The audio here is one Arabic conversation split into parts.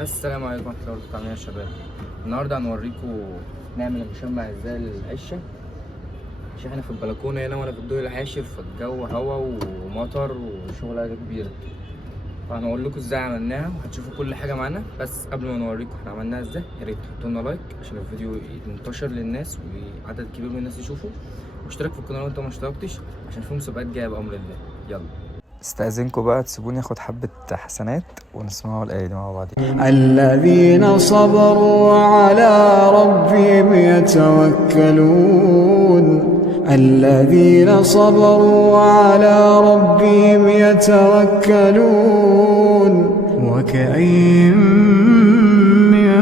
السلام عليكم ورحمة الله وبركاته يا شباب. النهارده هنوريكم نعمل مشمع ازاي للعشة، عشان احنا في البلكونة هنا وانا في الدور العاشر، فالجو هوا ومطر وشغلة كبيرة. فهنقول لكم ازاي عملناها وهتشوفوا كل حاجة معانا. بس قبل ما نوريكم احنا عملناها ازاي، يا ريت تحطوا لنا لايك عشان الفيديو ينتشر للناس وعدد كبير من الناس يشوفوا، واشترك في القناة لو انت ما اشتركتش عشان في مسابقات جاية بأمر الله. يلا استأذنكم بقى تسيبوني اخد حبة حسنات ونسمعوا الآية دي مع بعض. الذين صبروا على ربهم يتوكلون. الذين صبروا على ربهم يتوكلون. وكأين من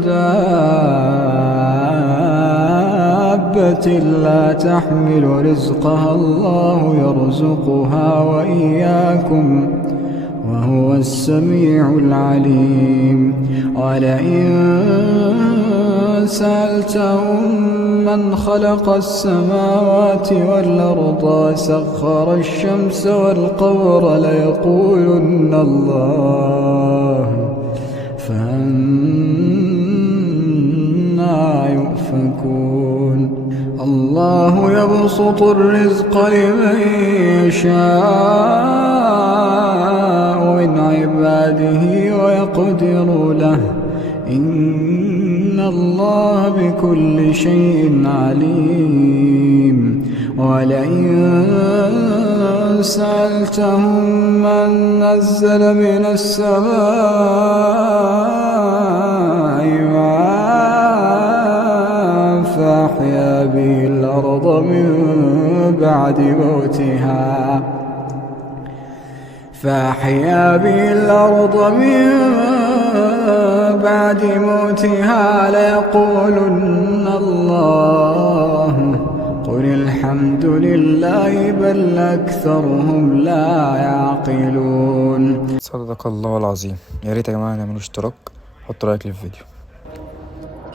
دابة لا تحمل رزقها الله يرزقها وإياكم وهو السميع العليم. ولئن سألتهم من خلق السماوات والأرض وسخر الشمس والقمر ليقولن الله، فأنى يؤفكون. الله يبسط الرزق لمن يشاء من عباده ويقدر له، إن الله بكل شيء عليم. ولئن سألتهم من نزل من السماء ماء فأحيا به الأرض من بعد موتها ليقولن الله، قل الحمد لله بل أكثرهم لا يعقلون. صدق الله العظيم. يا ريت يا جماعة نعملوا اشتراك، حطوا لايك للفيديو.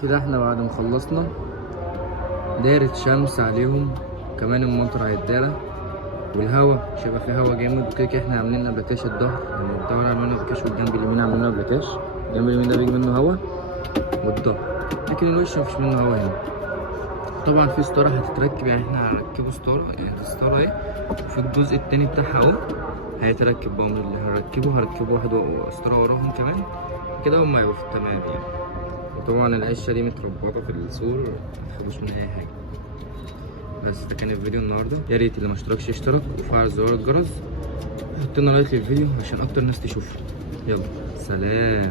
كده احنا بعد ما خلصنا دارت شمس عليهم، كمان المطر هيتدارى والهوا مش هيبقى فيه هوا جامد. وكده احنا عاملين ابلكاش الظهر، يعني الظهر عاملين ابلكاش، والجنب اليمين عاملين ابلكاش. الجنب اليمين ده بيجي منه هوا والظهر، لكن الوش مفيش منه هوا هنا. طبعا في ستاره هتتركب، يعني احنا هنركبه ستاره، يعني دي ستاره اهي، وفي الجزء التاني بتاعها اهو هيتركب بقى. من اللي هركبه واحد ستاره وراهم كمان، كده هما هيبقوا في التمام يعني. وطبعا العشه دي متربطه في السور، متخافوش من اي حاجه. بس ده كان الفيديو النهارده. يا ريت اللي ما اشتركش يشترك وفعل زرار الجرس، حط لنا لايك للفيديو عشان اكتر ناس تشوفه. يلا سلام.